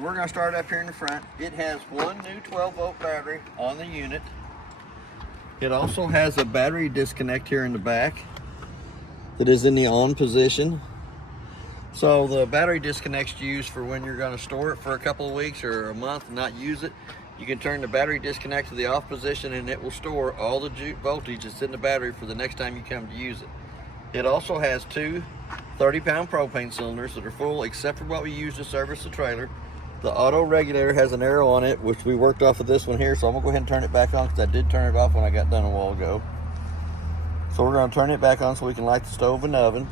So we're going to start up here in the front. It has one new 12-volt battery on the unit. It also has a battery disconnect here in the back that is in the on position. So the battery disconnect's used for when you're going to store it for a couple of weeks or a month and not use it. You can turn the battery disconnect to the off position and it will store all the voltage that's in the battery for the next time you come to use it. It also has two 30-pound propane cylinders that are full except for what we use to service the trailer. The auto regulator has an arrow on it, which we worked off of this one here, so I'm gonna go ahead and turn it back on because I did turn it off when I got done a while ago. So we're gonna turn it back on so we can light the stove and oven.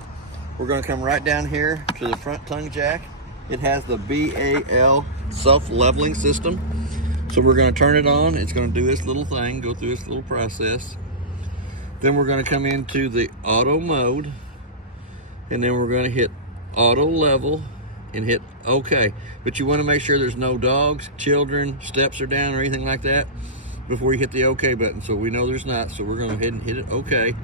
We're gonna come right down here to the front tongue jack. It has the BAL self-leveling system. So we're gonna turn it on. It's gonna do its little thing, go through its little process. Then we're gonna come into the auto mode, and then we're gonna hit auto level and hit OK. But you wanna make sure there's no dogs, children, steps are down or anything like that before you hit the OK button. So we know there's not, so we're gonna go ahead and hit it OK.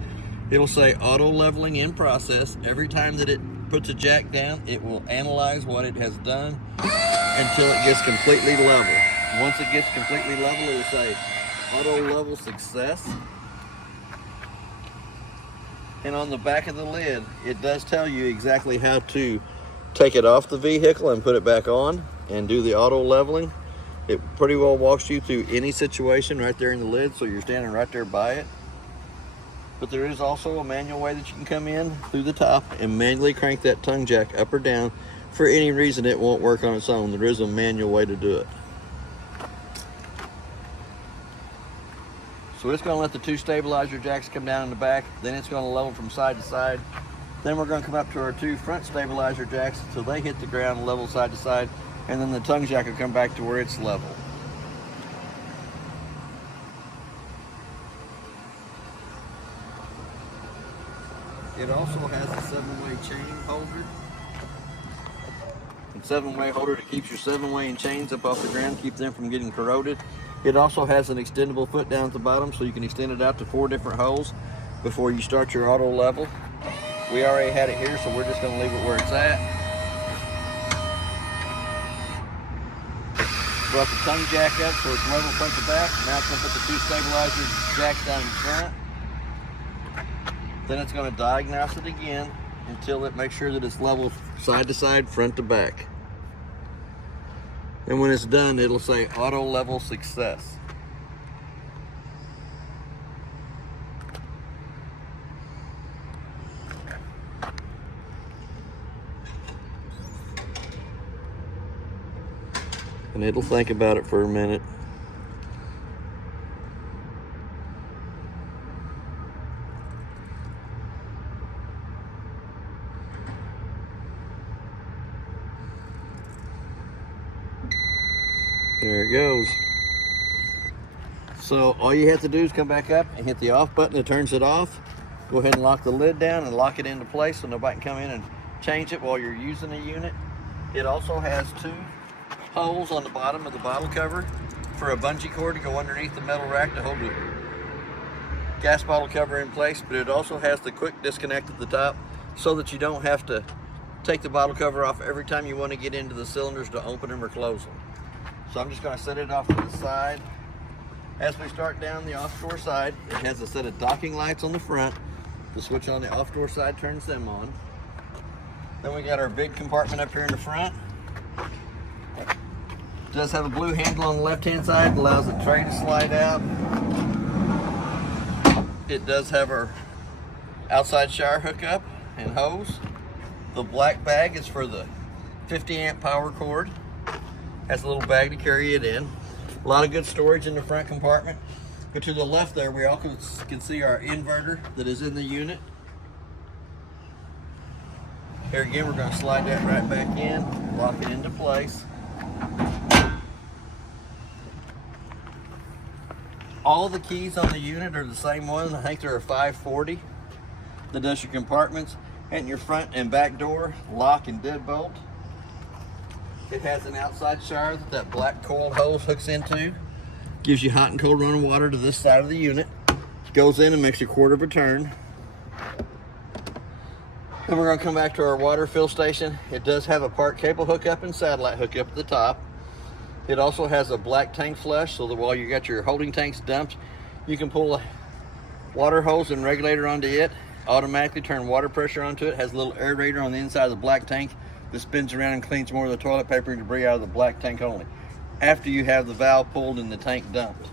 It'll say auto leveling in process. Every time that it puts a jack down, it will analyze what it has done until it gets completely level. Once it gets completely level, it will say auto level success. And on the back of the lid, it does tell you exactly how to take it off the vehicle and put it back on and do the auto leveling. It pretty well walks you through any situation right there in the lid, so you're standing right there by it. But there is also a manual way that you can come in through the top and manually crank that tongue jack up or down. For any reason it won't work on its own, there is a manual way to do it. So it's going to let the two stabilizer jacks come down in the back, then it's going to level from side to side. Then we're going to come up to our two front stabilizer jacks so they hit the ground and level side to side, and then the tongue jack will come back to where it's level. It also has a 7-way chain holder. A 7-way holder that keeps your 7-way and chains up off the ground, keep them from getting corroded. It also has an extendable foot down at the bottom so you can extend it out to 4 different holes before you start your auto level. We already had it here, so we're just going to leave it where it's at. Brought the tongue jack up so it's level front to back. Now it's going to put the two stabilizer jacks down in front. Then it's going to diagnose it again until it makes sure that it's level side to side, front to back. And when it's done, it'll say auto level success. And it'll think about it for a minute. There it goes. So all you have to do is come back up and hit the off button that turns it off. Go ahead and lock the lid down and lock it into place so nobody can come in and change it while you're using the unit. It also has 2 holes on the bottom of the bottle cover for a bungee cord to go underneath the metal rack to hold the gas bottle cover in place, but it also has the quick disconnect at the top so that you don't have to take the bottle cover off every time you want to get into the cylinders to open them or close them. So I'm just going to set it off to the side. As we start down the off-door side, it has a set of docking lights on the front. The switch on the off-door side turns them on. Then we got our big compartment up here in the front. It does have a blue handle on the left-hand side. It allows the tray to slide out. It does have our outside shower hookup and hose. The black bag is for the 50-amp power cord. Has a little bag to carry it in. A lot of good storage in the front compartment. But to the left there, we also can see our inverter that is in the unit. Here again, we're going to slide that right back in, lock it into place. All the keys on the unit are the same one. I think there are 540. That does your compartments and your front and back door, lock and deadbolt. It has an outside shower that black coiled hose hooks into. Gives you hot and cold running water to this side of the unit. Goes in and makes a quarter of a turn. Then we're going to come back to our water fill station. It does have a park cable hookup and satellite hookup at the top. It also has a black tank flush, so that while you got your holding tanks dumped, you can pull a water hose and regulator onto it, automatically turn water pressure onto it. It has a little aerator on the inside of the black tank that spins around and cleans more of the toilet paper and debris out of the black tank only, after you have the valve pulled and the tank dumped.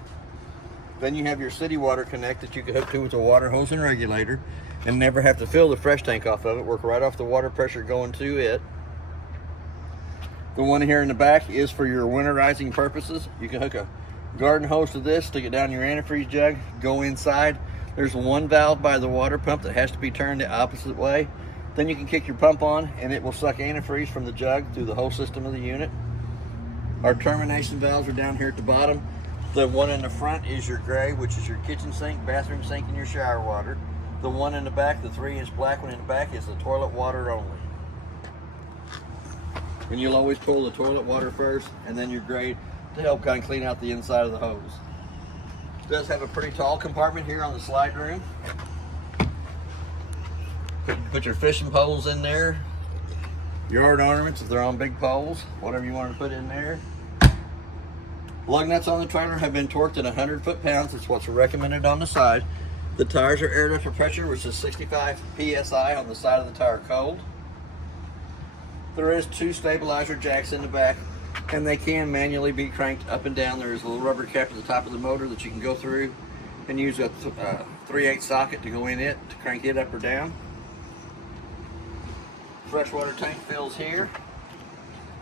Then you have your city water connect that you can hook to with a water hose and regulator and never have to fill the fresh tank off of it, work right off the water pressure going to it. The one here in the back is for your winterizing purposes. You can hook a garden hose to this, stick it down your antifreeze jug, go inside. There's one valve by the water pump that has to be turned the opposite way. Then you can kick your pump on and it will suck antifreeze from the jug through the whole system of the unit. Our termination valves are down here at the bottom. The one in the front is your gray, which is your kitchen sink, bathroom sink, and your shower water. The one in the back, the 3-inch black one in the back, is the toilet water only. And you'll always pull the toilet water first and then your gray to help kind of clean out the inside of the hose. It does have a pretty tall compartment here on the slide room. Put your fishing poles in there, yard ornaments if they're on big poles, whatever you want to put in there. Lug nuts on the trailer have been torqued at 100 foot-pounds. It's what's recommended on the side. The tires are air ducted pressure, which is 65 PSI on the side of the tire cold. There is 2 stabilizer jacks in the back, and they can manually be cranked up and down. There is a little rubber cap at the top of the motor that you can go through and use a 3/8 socket to go in it to crank it up or down. Freshwater tank fills here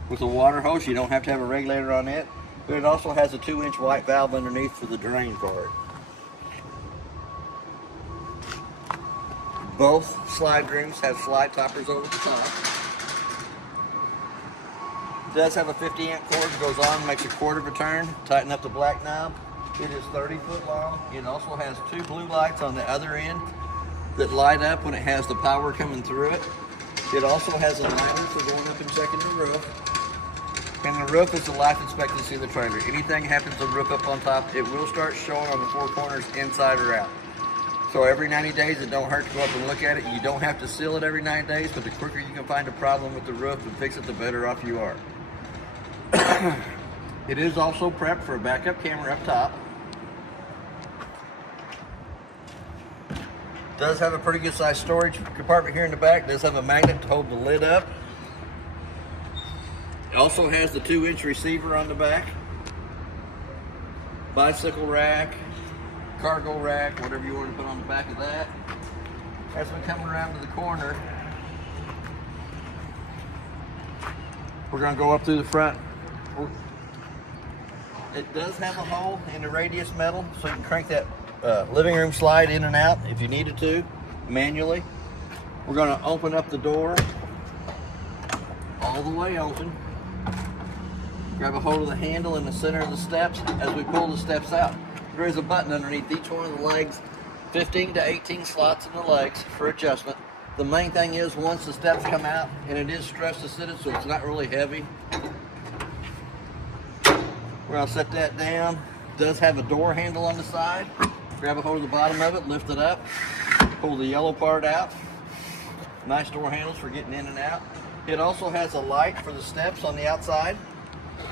with a water hose. You don't have to have a regulator on it, but it also has a 2-inch white valve underneath for the drain for it. Both slide rooms have slide toppers over the top. It does have a 50-amp cord that goes on, makes a quarter of a turn, tighten up the black knob. It is 30 foot long. It also has 2 blue lights on the other end that light up when it has the power coming through it. It also has a lantern for going up and checking the roof. And the roof is the life expectancy of the trailer. Anything happens to the roof up on top, it will start showing on the 4 corners inside or out. So every 90 days, it don't hurt to go up and look at it. You don't have to seal it every 90 days, but the quicker you can find a problem with the roof and fix it, the better off you are. It is also prepped for a backup camera up top. Does have a pretty good sized storage compartment here in the back. Does have a magnet to hold the lid up. It also has the 2-inch receiver on the back. Bicycle rack, cargo rack, whatever you want to put on the back of that. As we come around to the corner, we're going to go up through the front. It does have a hole in the radius metal, so you can crank that living room slide in and out if you needed to, manually. We're going to open up the door all the way open. Grab a hold of the handle in the center of the steps as we pull the steps out. There is a button underneath each one of the legs, 15 to 18 slots in the legs for adjustment. The main thing is once the steps come out, and it is stress assisted, so it's not really heavy. We're going to set that down. It does have a door handle on the side. Grab a hold of the bottom of it, lift it up, pull the yellow part out. Nice door handles for getting in and out. It also has a light for the steps on the outside.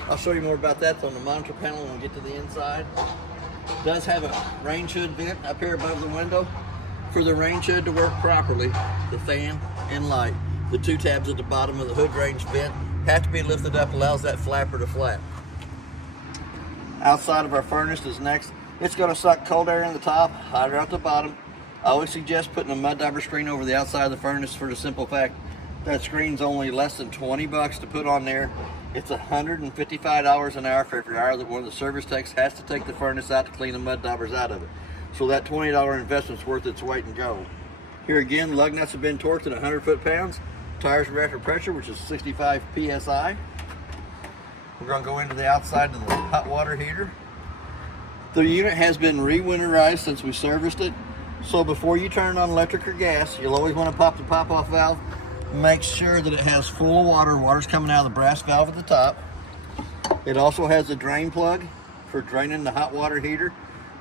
I'll show you more about that on the monitor panel when we get to the inside. It does have a range hood vent up here above the window. For the range hood to work properly, the fan and light, the 2 tabs at the bottom of the hood range vent have to be lifted up, allows that flapper to flap. Outside of our furnace is next. It's going to suck cold air in the top, hot air out the bottom. I always suggest putting a mud dauber screen over the outside of the furnace for the simple fact that screen's only less than 20 bucks to put on there. It's $155 an hour for every hour that one of the service techs has to take the furnace out to clean the mud daubers out of it. So that $20 investment's worth its weight in gold. Here again, lug nuts have been torqued at 100 foot-pounds. Tires are after pressure, which is 65 PSI. We're going to go into the outside of the hot water heater. The unit has been re-winterized since we serviced it. So before you turn it on electric or gas, you'll always want to pop the pop-off valve. Make sure that it has full of water. Water's coming out of the brass valve at the top. It also has a drain plug for draining the hot water heater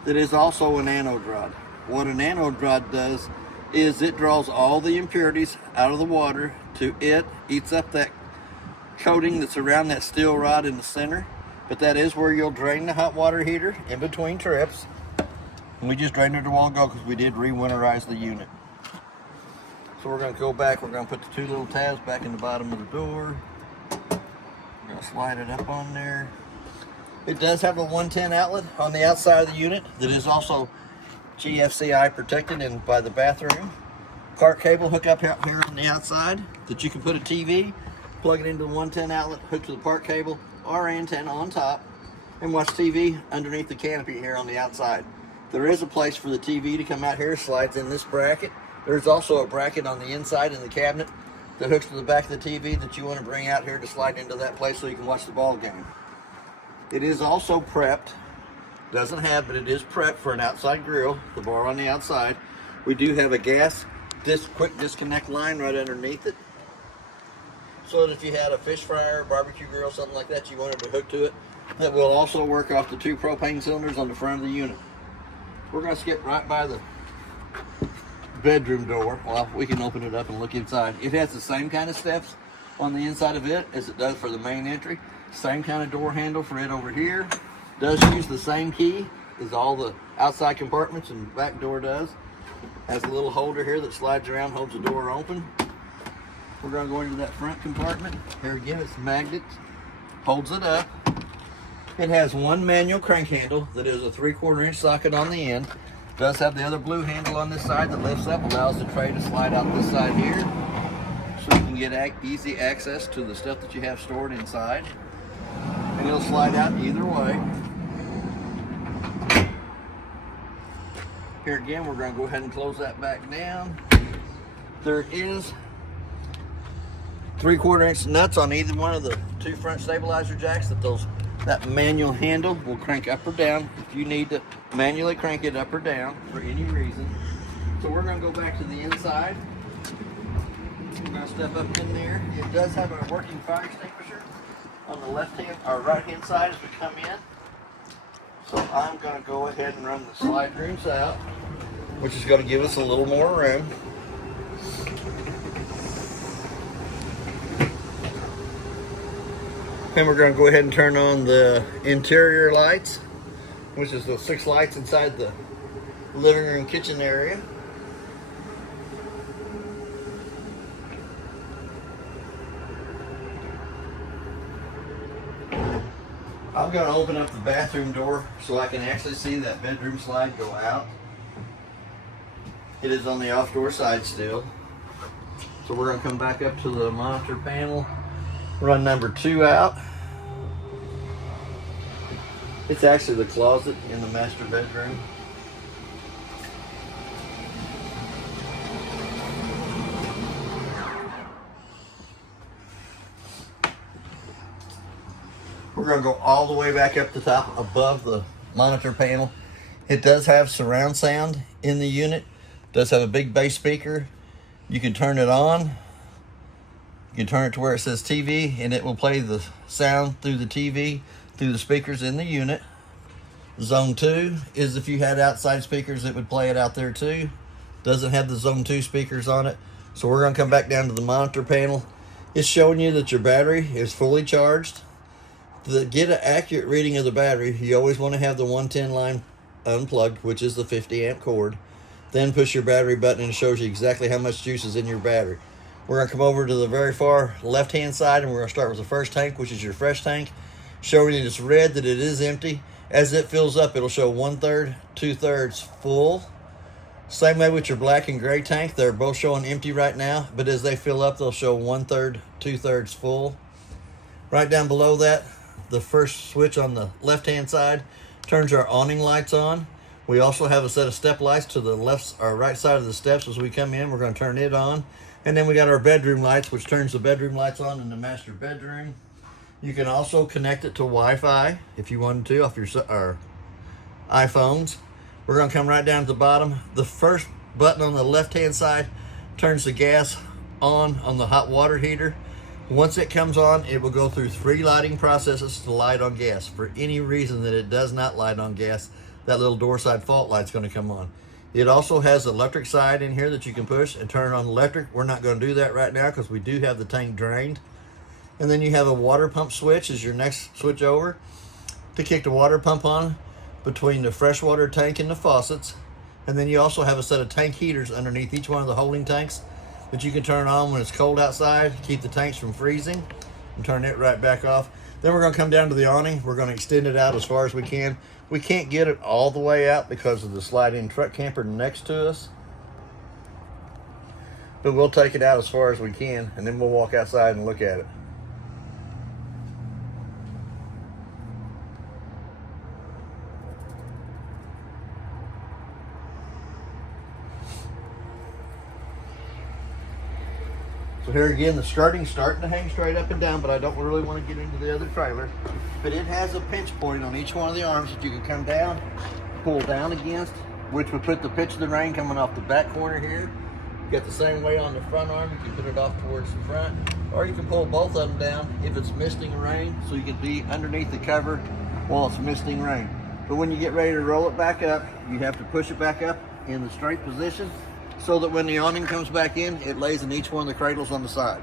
that is also an anode rod. What an anode rod does is it draws all the impurities out of the water to it, eats up that coating that's around that steel rod in the center, but that is where you'll drain the hot water heater in between trips. And we just drained it a while ago because we did re-winterize the unit. So we're going to go back, we're going to put the 2 little tabs back in the bottom of the door. We're going to slide it up on there. It does have a 110 outlet on the outside of the unit that is also GFCI protected and by the bathroom. Cart cable hook up here on the outside that you can put a TV, plug it into the 110 outlet, hook to the park cable or antenna on top, and watch TV underneath the canopy here on the outside. There is a place for the TV to come out here, slides in this bracket. There's also a bracket on the inside in the cabinet that hooks to the back of the TV that you want to bring out here to slide into that place so you can watch the ball game. It is also prepped, doesn't have, but it is prepped for an outside grill, the bar on the outside. We do have a gas quick disconnect line right underneath it, so that if you had a fish fryer, barbecue grill, something like that you wanted to hook to it, that will also work off the 2 propane cylinders on the front of the unit. We're going to skip right by the bedroom door. Well, we can open it up and look inside. It has the same kind of steps on the inside of it as it does for the main entry. Same kind of door handle for it over here. Does use the same key as all the outside compartments and back door does. Has a little holder here that slides around, holds the door open. We're going to go into that front compartment. Here again, it's magnet, holds it up. It has 1 manual crank handle that is a 3/4 inch socket on the end. Does have the other blue handle on this side that lifts up, allows the tray to slide out this side here, so you can get easy access to the stuff that you have stored inside. And it'll slide out either way. Here again, we're going to go ahead and close that back down. There is 3/4 inch nuts on either one of the 2 front stabilizer jacks that manual handle will crank up or down if you need to manually crank it up or down for any reason. So we're going to go back to the inside. We're going to step up in there. It does have a working fire extinguisher on the left hand or right hand side as we come in. So I'm going to go ahead and run the slide rooms out, which is going to give us a little more room. And we're going to go ahead and turn on the interior lights, which is the 6 lights inside the living room kitchen area. I'm going to open up the bathroom door so I can actually see that bedroom slide go out. It is on the off door side still. So we're going to come back up to the monitor panel, run number 2 out. It's actually the closet in the master bedroom. We're going to go all the way back up the top above the monitor panel. It does have surround sound in the unit. It does have a big bass speaker. You can turn it on. You can turn it to where it says TV and it will play the sound through the TV, through the speakers in the unit. Zone 2 is if you had outside speakers, it would play it out there too. Doesn't have the Zone 2 speakers on it. So we're going to come back down to the monitor panel. It's showing you that your battery is fully charged. To get an accurate reading of the battery, you always want to have the 110 line unplugged, which is the 50 amp cord. Then push your battery button and it shows you exactly how much juice is in your battery. We're going to come over to the very far left hand side and we're going to start with the first tank, which is your fresh tank, showing you it's red that it is empty. As it fills up, it'll show 1/3, 2/3 full. Same way with your black and gray tank. They're both showing empty right now, but as they fill up, they'll show 1/3, 2/3 full. Right down below that, the first switch on the left hand side turns our awning lights on. We also have a set of step lights to the left or right side of the steps. As we come in, we're going to turn it on. And then we got our bedroom lights, which turns the bedroom lights on in the master bedroom. You can also connect it to Wi-Fi if you wanted to off your iPhones. We're going to come right down to the bottom. The first button on the left hand side turns the gas on the hot water heater. Once it comes on, it will go through 3 lighting processes to light on gas. For any reason that it does not light on gas, that little door side fault light's going to come on. It also has the electric side in here that you can push and turn on electric. We're not going to do that right now because we do have the tank drained. And then you have a water pump switch as your next switch over. to kick the water pump on between the freshwater tank and the faucets. And then you also have a set of tank heaters underneath each one of the holding tanks that you can turn on when it's cold outside, keep the tanks from freezing, and turn it right back off. Then we're going to come down to the awning. We're going to extend it out as far as we can. We can't get it all the way out because of the slide-in truck camper next to us, but we'll take it out as far as we can, and then we'll walk outside and look at it. So here again, the skirting's starting to hang straight up and down, but I don't really want to get into the other trailer. But it has a pinch point on each one of the arms that you can come down, pull down against, which would put the pitch of the rain coming off the back corner here. You got the same way on the front arm. You can put it off towards the front, or you can pull both of them down if it's misting rain, so you can be underneath the cover while it's misting rain. But when you get ready to roll it back up, you have to push it back up in the straight position, so that when the awning comes back in, it lays in each one of the cradles on the side.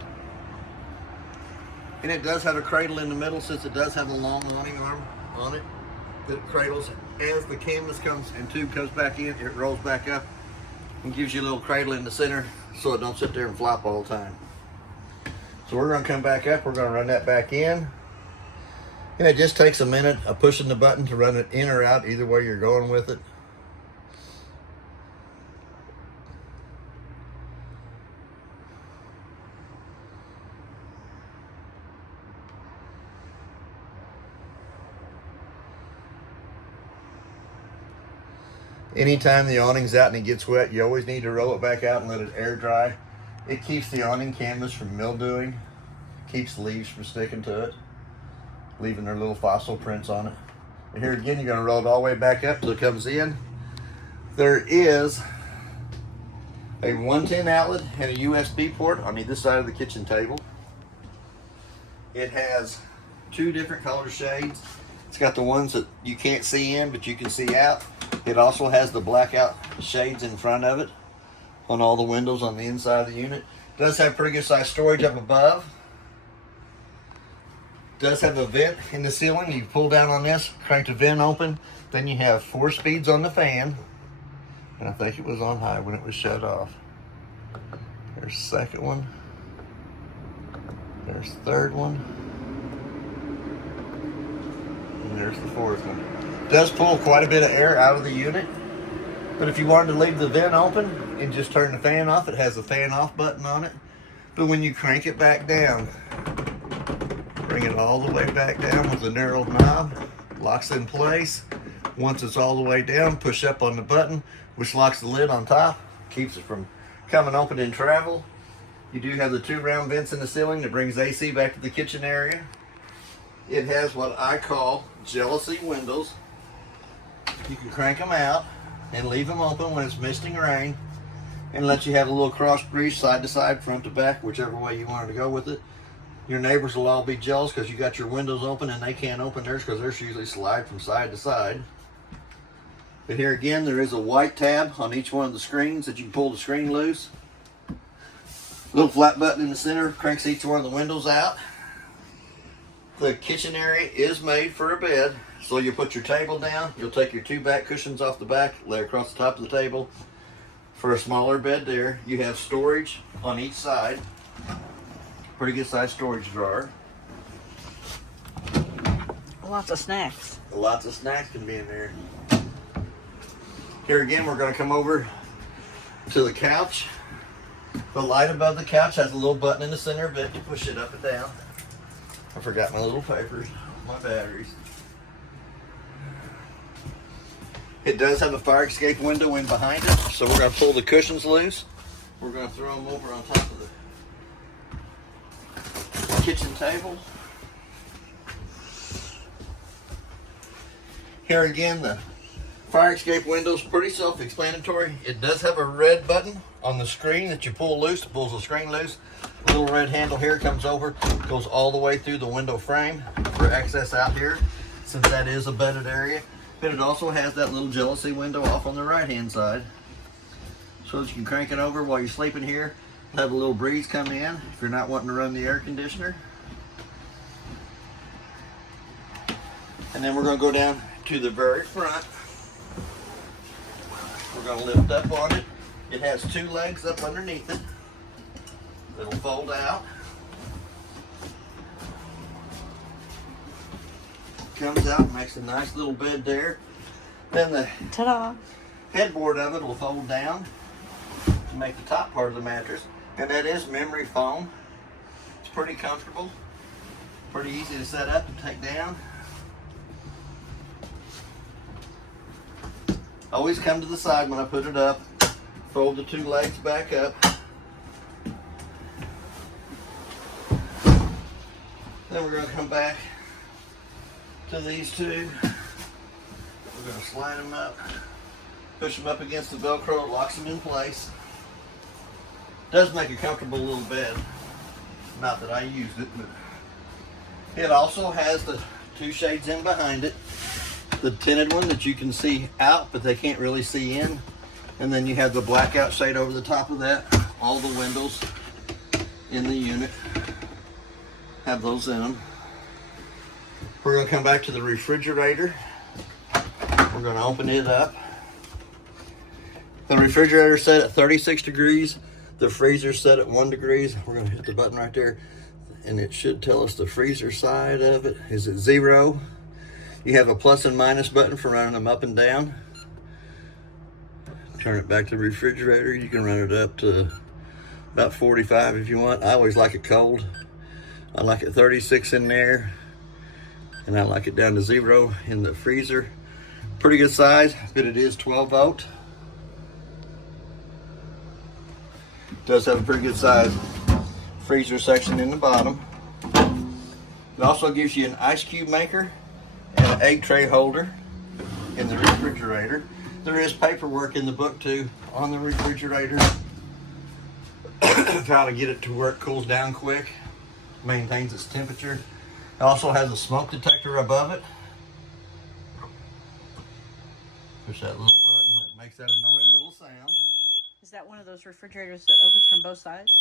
And it does have a cradle in the middle, since it does have a long awning arm on it that cradles. As the canvas comes and tube comes back in, it rolls back up and gives you a little cradle in the center so it don't sit there and flop all the time. So we're going to come back up, we're going to run that back in. And it just takes a minute of pushing the button to run it in or out, either way you're going with it. Anytime the awning's out and it gets wet, you always need to roll it back out and let it air dry. It keeps the awning canvas from mildewing, keeps leaves from sticking to it, leaving their little fossil prints on it. And here again, you're going to roll it all the way back up till it comes in. There is a 110 outlet and a USB port on either side of the kitchen table. It has two different color shades. It's got the ones that you can't see in, but you can see out. It also has the blackout shades in front of it on all the windows on the inside of the unit. It does have pretty good size storage up above. It does have a vent in the ceiling. You pull down on this, crank the vent open. Then you have 4 speeds on the fan. And I think it was on high when it was shut off. There's the second one. There's the third one. And there's the fourth one. It does pull quite a bit of air out of the unit, but if you wanted to leave the vent open and just turn the fan off, it has a fan off button on it. But when you crank it back down, bring it all the way back down with the narrow knob, locks in place. Once it's all the way down, push up on the button, which locks the lid on top, keeps it from coming open in travel. You do have the 2 round vents in the ceiling that brings AC back to the kitchen area. It has what I call jealousy windows. You can crank them out and leave them open when it's misting rain, and let you have a little cross breeze side to side, front to back, whichever way you wanted to go with it. Your neighbors will all be jealous because you got your windows open and they can't open theirs because theirs usually slide from side to side. But here again, there is a white tab on each one of the screens that you can pull the screen loose. Little flat button in the center cranks each one of the windows out. The kitchen area is made for a bed, so you put your table down, you'll take your 2 back cushions off the back, lay across the top of the table for a smaller bed there. You have storage on each side, pretty good sized storage drawer. Lots of snacks. Lots of snacks can be in there. Here again, we're going to come over to the couch. The light above the couch has a little button in the center of it. You push it up and down. I forgot my little papers, my batteries. It does have a fire escape window in behind it, so we're going to pull the cushions loose. We're going to throw them over on top of the kitchen table. Here again, the fire escape window is pretty self-explanatory. It does have a red button on the screen that you pull loose. It pulls the screen loose. A little red handle here comes over, goes all the way through the window frame for access out here, since that is a bedded area. But it also has that little jealousy window off on the right hand side, so that you can crank it over while you're sleeping here. Have a little breeze come in if you're not wanting to run the air conditioner. And then we're going to go down to the very front. We're going to lift up on it. It has 2 legs up underneath it. It'll fold out. Comes out, makes a nice little bed there. Then the Ta-da! headboard of it will fold down to make the top part of the mattress. And that is memory foam. It's pretty comfortable. Pretty easy to set up and take down. Always come to the side when I put it up. Fold the 2 legs back up. Then we're going to come back to these 2. We're going to slide them up, push them up against the Velcro, it locks them in place. Does make a comfortable little bed. Not that I used it, but it also has the 2 shades in behind it. The tinted one that you can see out, but they can't really see in. And then you have the blackout shade over the top of that. All the windows in the unit have those in them. We're going to come back to the refrigerator. We're going to open it up. The refrigerator set at 36 degrees. The freezer set at 1 degree. We're going to hit the button right there, and it should tell us the freezer side of it is at 0. You have a plus and minus button for running them up and down. Turn it back to the refrigerator. You can run it up to about 45 if you want. I always like it cold. I like it 36 in there, and I like it down to 0 in the freezer. Pretty good size, but it is 12 volt. Does have a pretty good size freezer section in the bottom. It also gives you an ice cube maker and an egg tray holder in the refrigerator. There is paperwork in the book too on the refrigerator how to get it to where it cools down quick, maintains its temperature. It also has a smoke detector above it. Push that little button, it makes that annoying little sound. Is that one of those refrigerators that opens from both sides?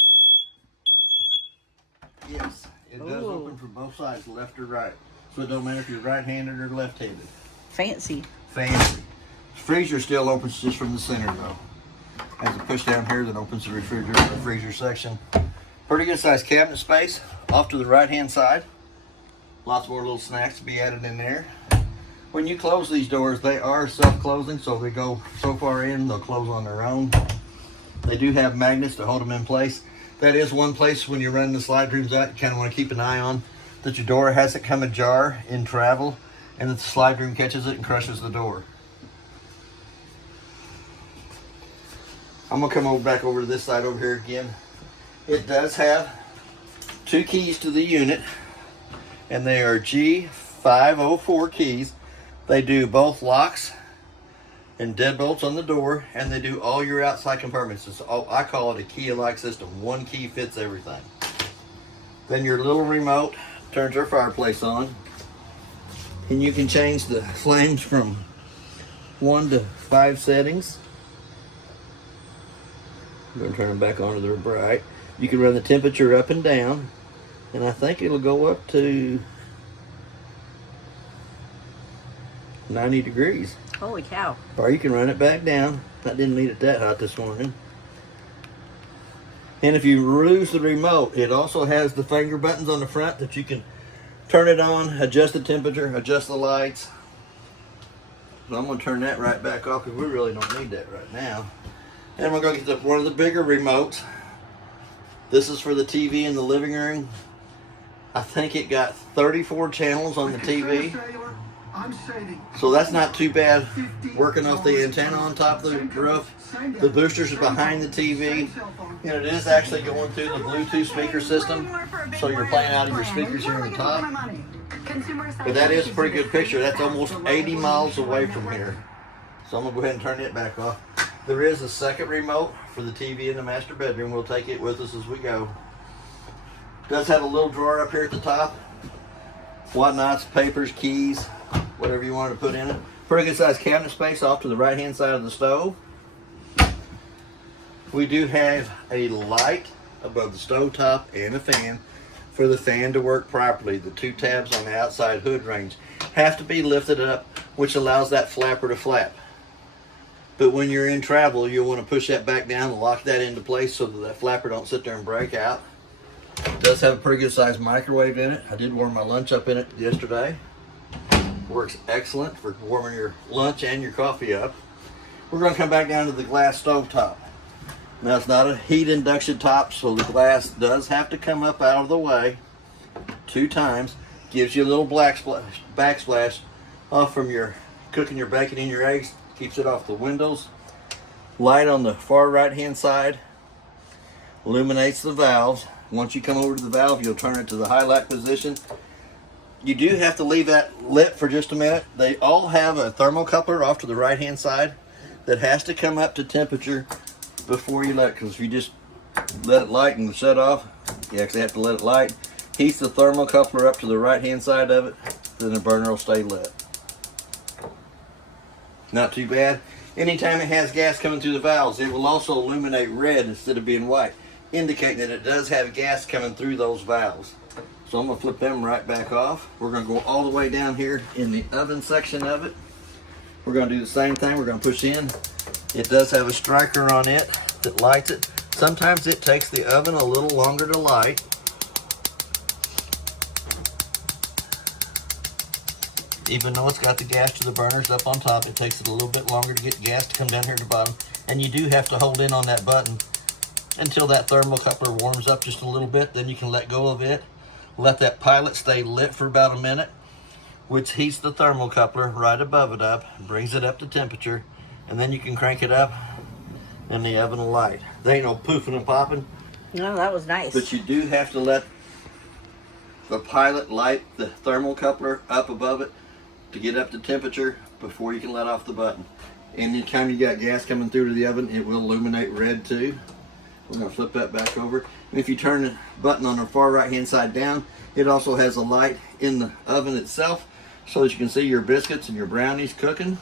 Yes, it does Ooh. open from both sides, left or right. So it don't matter if you're right-handed or left-handed. Fancy. Fancy. Freezer still opens just from the center though. Has a push down here that opens the refrigerator, the freezer section. Pretty good sized cabinet space off to the right-hand side. Lots more little snacks to be added in there. When you close these doors, they are self-closing, so they go so far in, they'll close on their own. They do have magnets to hold them in place. That is one place when you're running the slide rooms out, you kind of want to keep an eye on that your door hasn't come ajar in travel and that the slide room catches it and crushes the door. I'm going to come back over to this side over here again. It does have 2 keys to the unit, and they are G504 keys. They do both locks and deadbolts on the door, and they do all your outside compartments. It's all, I call it a key-alike system. 1 key fits everything. Then your little remote turns our fireplace on, and you can change the flames from 1 to 5 settings. I'm going to turn them back on to the bright. You can run the temperature up and down, and I think it'll go up to 90 degrees. Holy cow. Or you can run it back down. I didn't need it that hot this morning. And if you lose the remote, it also has the finger buttons on the front that you can turn it on, adjust the temperature, adjust the lights. So I'm going to turn that right back off because we really don't need that right now. And we're going to get one of the bigger remotes. This is for the TV in the living room. I think it got 34 channels on the TV. So that's not too bad working off the antenna on top of the roof. The boosters are behind the TV. And it is actually going through the Bluetooth speaker system. So you're playing out of your speakers here on the top. But that is a pretty good picture. That's almost 80 miles away from here. So I'm going to go ahead and turn it back off. There is a second remote for the TV in the master bedroom. We'll take it with us as we go. It does have a little drawer up here at the top. Whatnots, papers, keys, whatever you want to put in it. Pretty good sized cabinet space off to the right hand side of the stove. We do have a light above the stove top and a fan for the fan to work properly. The 2 tabs on the outside hood range. have to be lifted up, which allows that flapper to flap. But when you're in travel, you'll want to push that back down and lock that into place so that that flapper don't sit there and break out. It does have a pretty good sized microwave in it. I did warm my lunch up in it yesterday. Works excellent for warming your lunch and your coffee up. We're going to come back down to the glass stove top. Now it's not a heat induction top, so the glass does have to come up out of the way 2 times. Gives you a little backsplash off from your cooking your bacon and your eggs. Keeps it off the windows. Light on the far right hand side illuminates the valves. Once you come over to the valve, you'll turn it to the highlight position. You do have to leave that lit for just a minute. They all have a thermocoupler off to the right hand side that has to come up to temperature before you let it, because if you just let it light and shut off, you actually have to let it light. Heats the thermocoupler up to the right hand side of it, then the burner will stay lit. Not too bad. Anytime it has gas coming through the valves, it will also illuminate red instead of being white, indicating that it does have gas coming through those valves. So I'm going to flip them right back off. We're going to go all the way down here in the oven section of it. We're going to do the same thing. We're going to push in. It does have a striker on it that lights it. Sometimes it takes the oven a little longer to light. Even though it's got the gas to the burners up on top, it takes it a little bit longer to get gas to come down here to the bottom. And you do have to hold in on that button until that thermocoupler warms up just a little bit. Then you can let go of it. Let that pilot stay lit for about a minute, which heats the thermocoupler right above it up, brings it up to temperature, and then you can crank it up and the oven will light. There ain't no poofing and popping. No, that was nice. But you do have to let the pilot light the thermocoupler up above it to get up to temperature before you can let off the button. Anytime you got gas coming through to the oven, it will illuminate red too. We're going to flip that back over. And if you turn the button on the far right hand side down, it also has a light in the oven itself so that you can see your biscuits and your brownies cooking.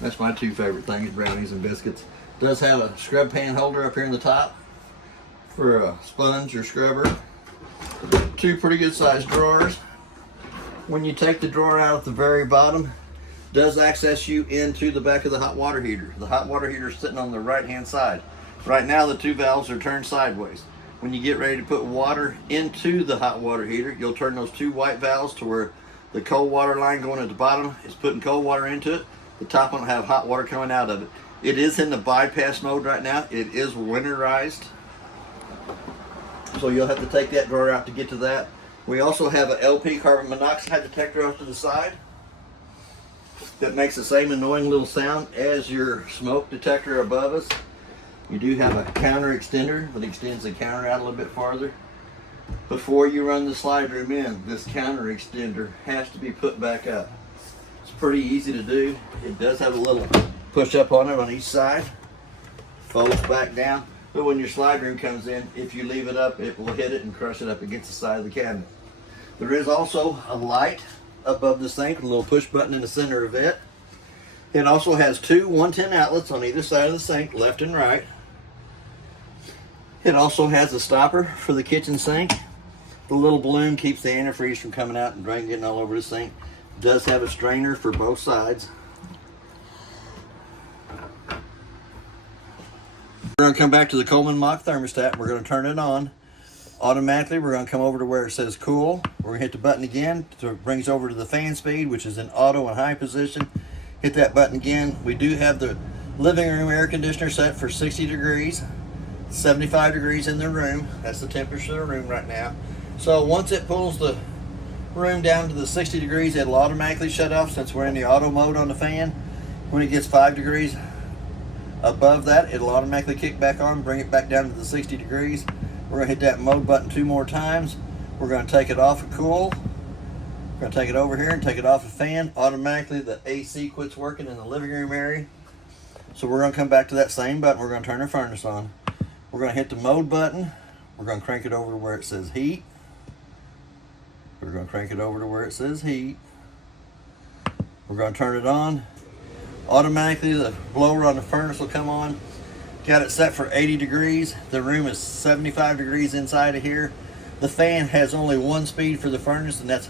That's my 2 favorite things, brownies and biscuits. It does have a scrub pan holder up here in the top for a sponge or scrubber. 2 pretty good sized drawers. When you take the drawer out at the very bottom, it does access you into the back of the hot water heater. The hot water heater is sitting on the right hand side. Right now the 2 valves are turned sideways. When you get ready to put water into the hot water heater, you'll turn those 2 white valves to where the cold water line going at the bottom is putting cold water into it. The top one will have hot water coming out of it. It is in the bypass mode right now. It is winterized. So you'll have to take that drawer out to get to that. We also have an LP carbon monoxide detector off to the side that makes the same annoying little sound as your smoke detector above us. You do have a counter extender that extends the counter out a little bit farther. Before you run the slide room in, this counter extender has to be put back up. It's pretty easy to do. It does have a little push up on it on each side. Folds back down. But when your slide room comes in, if you leave it up, it will hit it and crush it up against the side of the cabinet. There is also a light above the sink, a little push button in the center of it. It also has 2 110 outlets on either side of the sink, left and right. It also has a stopper for the kitchen sink. The little balloon keeps the antifreeze from coming out and drain getting all over the sink. It does have a strainer for both sides. We're going to come back to the Coleman Mach thermostat. We're going to turn it on. Automatically, we're going to come over to where it says cool. We're going to hit the button again so it brings over to the fan speed, which is in auto and high position. Hit that button again. We do have the living room air conditioner set for 60 degrees. 75 degrees in the room. That's the temperature of the room right now. So once it pulls the room down to the 60 degrees, it'll automatically shut off since we're in the auto mode on the fan. When it gets 5 degrees above that, it'll automatically kick back on, bring it back down to the 60 degrees. We're going to hit that mode button 2 more times. We're going to take it off of cool. We're going to take it over here and take it off of fan. Automatically the AC quits working in the living room area. So we're going to come back to that same button. We're going to turn the furnace on. We're going to hit the mode button. We're going to crank it over to where it says heat. We're going to crank it over to where it says heat. We're going to turn it on. Automatically the blower on the furnace will come on. Got it set for 80 degrees. The room is 75 degrees inside of here. The fan has only 1 speed for the furnace, and that's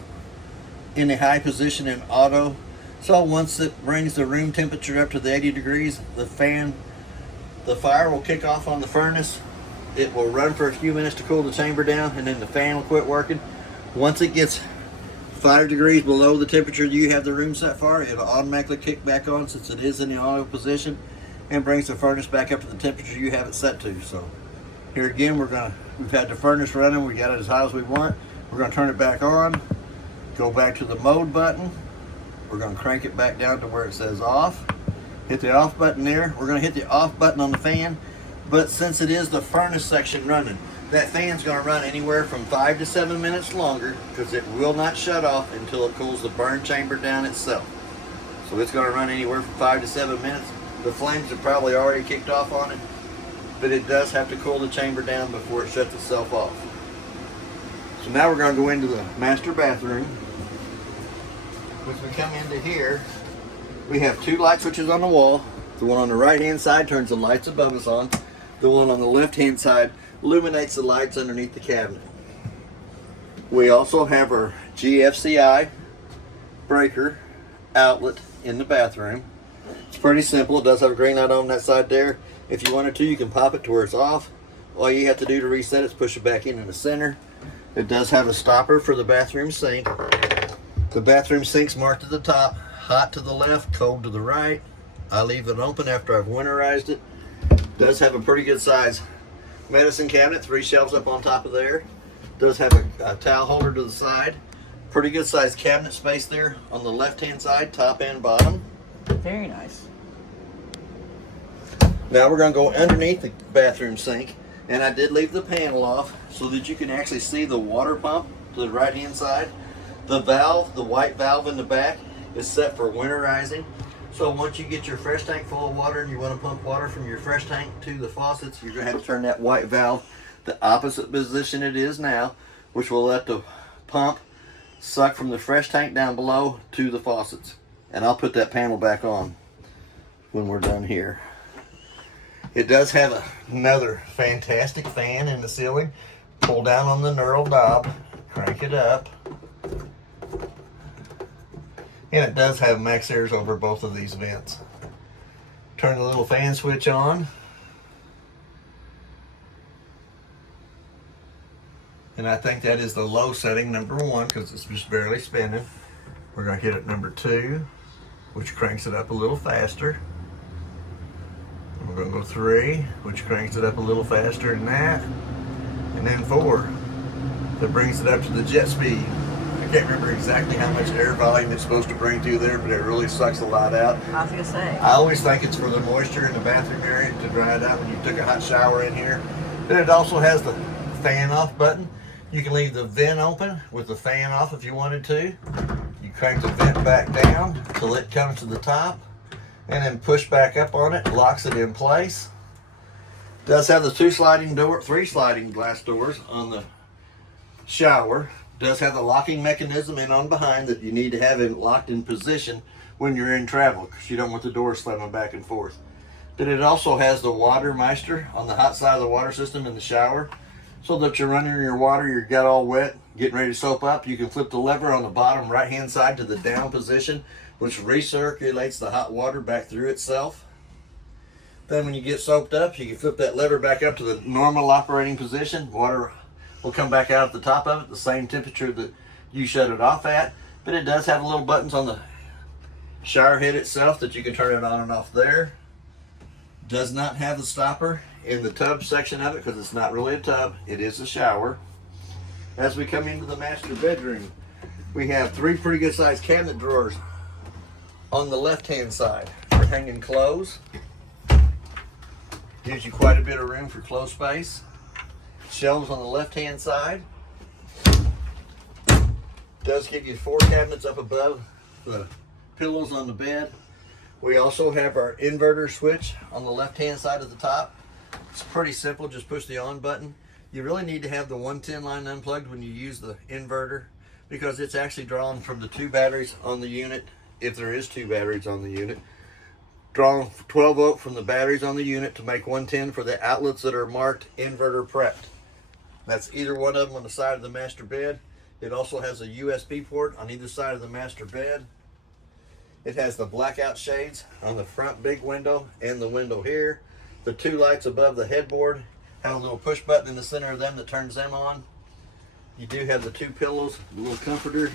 in a high position in auto. So once it brings the room temperature up to the 80 degrees, the fire will kick off on the furnace. It will run for a few minutes to cool the chamber down, and then the fan will quit working. Once it gets 5 degrees below the temperature you have the room set for, it'll automatically kick back on since it is in the auto position, and brings the furnace back up to the temperature you have it set to. So here again, we've had the furnace running, we got it as high as we want. We're gonna turn it back on, go back to the mode button. We're gonna crank it back down to where it says off. Hit the off button there. We're gonna hit the off button on the fan, but since it is the furnace section running, that fan's gonna run anywhere from 5 to 7 minutes longer because it will not shut off until it cools the burn chamber down itself. So it's gonna run anywhere from 5 to 7 minutes. The flames have probably already kicked off on it, but it does have to cool the chamber down before it shuts itself off. So now we're gonna go into the master bathroom. As we come into here, we have 2 light switches on the wall. The one on the right hand side turns the lights above us on. The one on the left hand side illuminates the lights underneath the cabinet. We also have our GFCI breaker outlet in the bathroom. It's pretty simple. It does have a green light on that side there. If you wanted to, you can pop it to where it's off. All you have to do to reset it is push it back in the center. It does have a stopper for the bathroom sink. The bathroom sink's marked at the top, hot to the left, cold to the right. I leave it open after I've winterized it. Does have a pretty good size medicine cabinet, 3 shelves up on top of there. Does have a towel holder to the side. Pretty good size cabinet space there on the left hand side, top and bottom. Very nice. Now we're going to go underneath the bathroom sink, and I did leave the panel off so that you can actually see the water pump to the right hand side. The valve, the white valve in the back, is set for winterizing. So once you get your fresh tank full of water and you want to pump water from your fresh tank to the faucets, you're going to have to turn that white valve the opposite position it is now, which will let the pump suck from the fresh tank down below to the faucets. And I'll put that panel back on when we're done here. It does have another fantastic fan in the ceiling. Pull down on the knurled knob, crank it up. And it does have max airs over both of these vents. Turn the little fan switch on. And I think that is the low setting, number 1, because it's just barely spinning. We're going to hit it number 2, which cranks it up a little faster. And we're going to go 3, which cranks it up a little faster than that. And then 4, that brings it up to the jet speed. I can't remember exactly how much air volume it's supposed to bring through there, but it really sucks a lot out. I was going to say. I always think it's for the moisture in the bathroom area to dry it out when you took a hot shower in here. Then it also has the fan off button. You can leave the vent open with the fan off if you wanted to. You crank the vent back down till it comes to the top, and then push back up on it, locks it in place. It does have the 3 sliding glass doors on the shower. Does have the locking mechanism in on behind that you need to have it locked in position when you're in travel, because you don't want the door slamming back and forth. But it also has the water meister on the hot side of the water system in the shower, so that you're running your water, you got all wet, getting ready to soap up. You can flip the lever on the bottom right hand side to the down position, which recirculates the hot water back through itself. Then when you get soaped up, you can flip that lever back up to the normal operating position. Water will come back out at the top of it, the same temperature that you shut it off at. But it does have little buttons on the shower head itself that you can turn it on and off there. Does not have the stopper in the tub section of it because it's not really a tub, it is a shower. As we come into the master bedroom, we have 3 pretty good sized cabinet drawers on the left hand side for hanging clothes. Gives you quite a bit of room for clothes space. Shelves on the left hand side. Does give you 4 cabinets up above the pillows on the bed. We also have our inverter switch on the left hand side of the top. It's pretty simple, just push the on button. You really need to have the 110 line unplugged when you use the inverter, because it's actually drawn from the 2 batteries on the unit, if there is 2 batteries on the unit. Drawn 12 volt from the batteries on the unit to make 110 for the outlets that are marked inverter prepped. That's either one of them on the side of the master bed. It also has a USB port on either side of the master bed. It has the blackout shades on the front big window and the window here. The 2 lights above the headboard have a little push button in the center of them that turns them on. You do have the 2 pillows, a little comforter.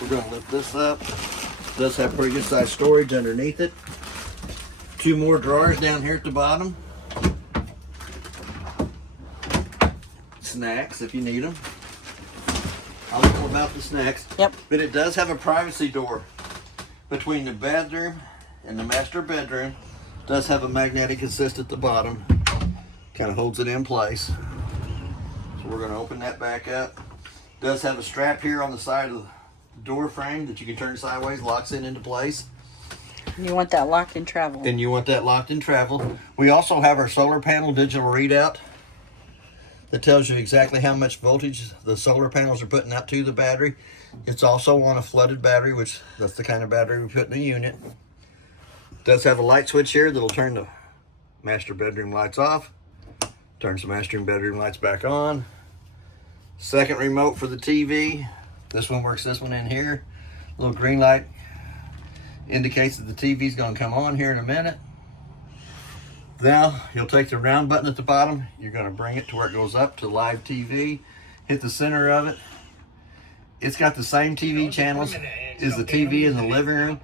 We're going to lift this up. It does have pretty good sized storage underneath it. 2 more drawers down here at the bottom. Snacks if you need them. I'll know about the snacks. Yep. But it does have a privacy door between the bedroom and the master bedroom. It does have a magnetic assist at the bottom. Kind of holds it in place. So we're going to open that back up. It does have a strap here on the side of the door frame that you can turn sideways, locks it into place. You want that locked in travel. And you want that locked in travel. We also have our solar panel digital readout that tells you exactly how much voltage the solar panels are putting out to the battery. It's also on a flooded battery, which that's the kind of battery we put in the unit. It does have a light switch here that'll turn the master bedroom lights off, turns the master bedroom lights back on. Second remote for the TV. This one works this one in here. Little green light indicates that the TV is going to come on here in a minute. Now you'll take the round button at the bottom. You're going to bring it to where it goes up to live TV. Hit the center of it. It's got the same TV channels as the TV in the living room.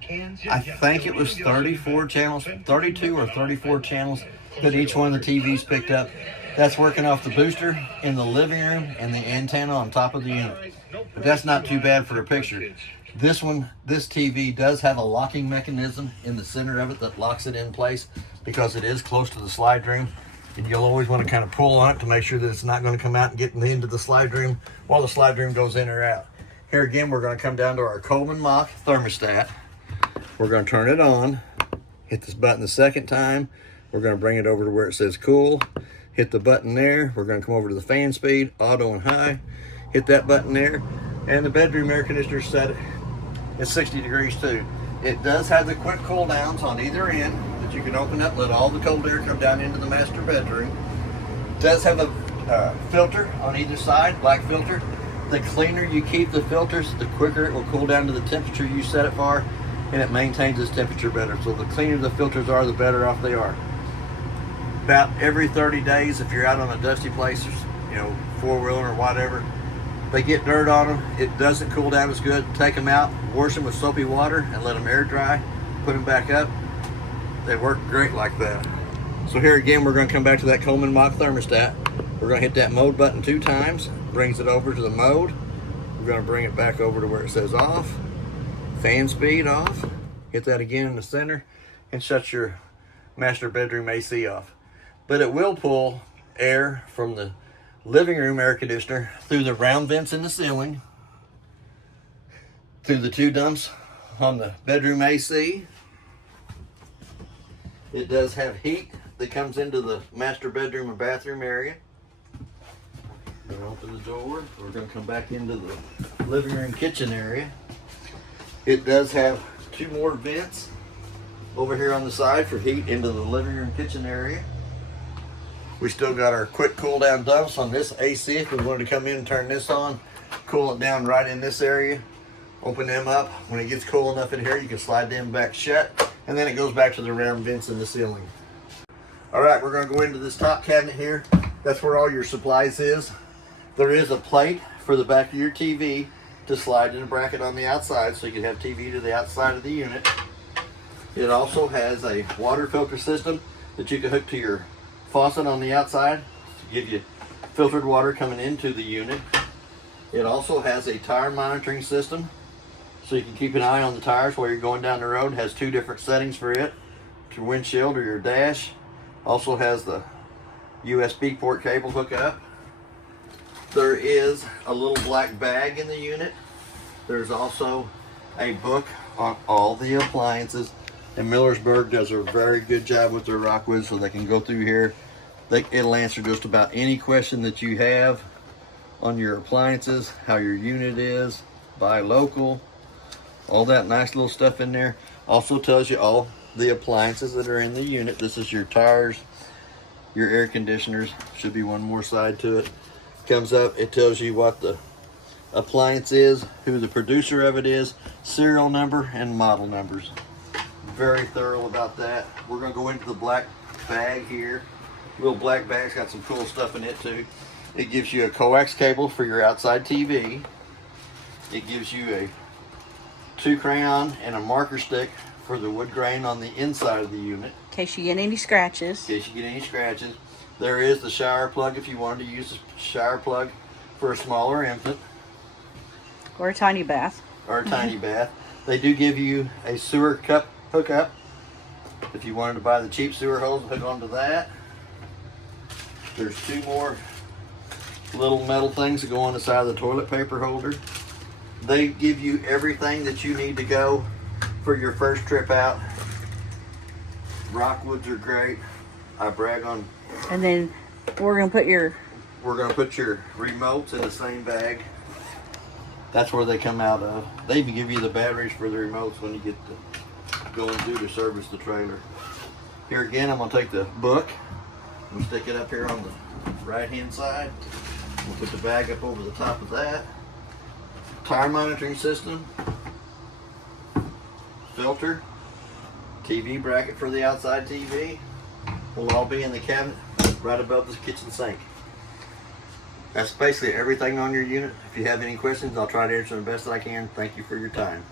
I think it was 34 channels, 32 or 34 channels that each one of the TVs picked up. That's working off the booster in the living room and the antenna on top of the unit. But that's not too bad for a picture. This TV does have a locking mechanism in the center of it that locks it in place because it is close to the slide room. And you'll always want to kind of pull on it to make sure that it's not going to come out and get into the slide room while the slide room goes in or out. Here again, we're going to come down to our Coleman Mach thermostat. We're going to turn it on. Hit this button the second time. We're going to bring it over to where it says cool. Hit the button there. We're going to come over to the fan speed, auto and high. Hit that button there. And the bedroom air conditioner set at 60 degrees too. It does have the quick cool downs on either end that you can open up, let all the cold air come down into the master bedroom. It does have a filter on either side, black filter. The cleaner you keep the filters, the quicker it will cool down to the temperature you set it for, and it maintains its temperature better. So the cleaner the filters are, the better off they are. About every 30 days, if you're out on a dusty place, or, four-wheeler or whatever, they get dirt on them, it doesn't cool down as good. Take them out, wash them with soapy water, and let them air dry. Put them back up. They work great like that. So here again, we're going to come back to that Coleman Mach thermostat. We're going to hit that mode button 2 times. Brings it over to the mode. We're going to bring it back over to where it says off. Fan speed off. Hit that again in the center and shut your master bedroom AC off. But it will pull air from the living room air conditioner through the round vents in the ceiling, through the 2 dumps on the bedroom AC. It does have heat that comes into the master bedroom and bathroom area. We're open the door. We're going to come back into the living room kitchen area. It does have 2 more vents over here on the side for heat into the living room kitchen area. We still got our quick cool down dumps on this AC. If we wanted to come in and turn this on, cool it down right in this area, open them up. When it gets cool enough in here, you can slide them back shut, and then it goes back to the round vents in the ceiling. All right, we're going to go into this top cabinet here. That's where all your supplies is. There is a plate for the back of your TV to slide in a bracket on the outside so you can have TV to the outside of the unit. It also has a water filter system that you can hook to your faucet on the outside to give you filtered water coming into the unit. It also has a tire monitoring system so you can keep an eye on the tires while you're going down the road. It has 2 different settings for it, your windshield or your dash. Also has the USB port cable hookup. There is a little black bag in the unit. There's also a book on all the appliances. And Millersburg does a very good job with their Rockwood, so they can go through here. It'll answer just about any question that you have on your appliances, how your unit is, buy local, all that nice little stuff in there. Also tells you all the appliances that are in the unit. This is your tires, your air conditioners. Should be one more side to it. Comes up, it tells you what the appliance is, who the producer of it is, serial number, and model numbers. Very thorough about that. We're gonna go into the black bag here. Little black bag's got some cool stuff in it too. It gives you a coax cable for your outside TV. It gives you a 2 crayon and a marker stick for the wood grain on the inside of the unit. In case you get any scratches. In case you get any scratches. There is the shower plug if you wanted to use the shower plug for a smaller infant. Or a tiny bath. Or a tiny bath. They do give you a sewer cup hookup. If you wanted to buy the cheap sewer hose, hook onto that. There's 2 more little metal things that go on the side of the toilet paper holder. They give you everything that you need to go for your first trip out. Rockwoods are great. I brag on. And then we're gonna put your remotes in the same bag. That's where they come out of. They even give you the batteries for the remotes when you get to go and do to service the trailer. Here again, I'm gonna take the book and stick it up here on the right hand side. We'll put the bag up over the top of that. Tire monitoring system, filter, TV bracket for the outside TV will all be in the cabinet right above the kitchen sink. That's basically everything on your unit. If you have any questions, I'll try to answer them the best that I can. Thank you for your time.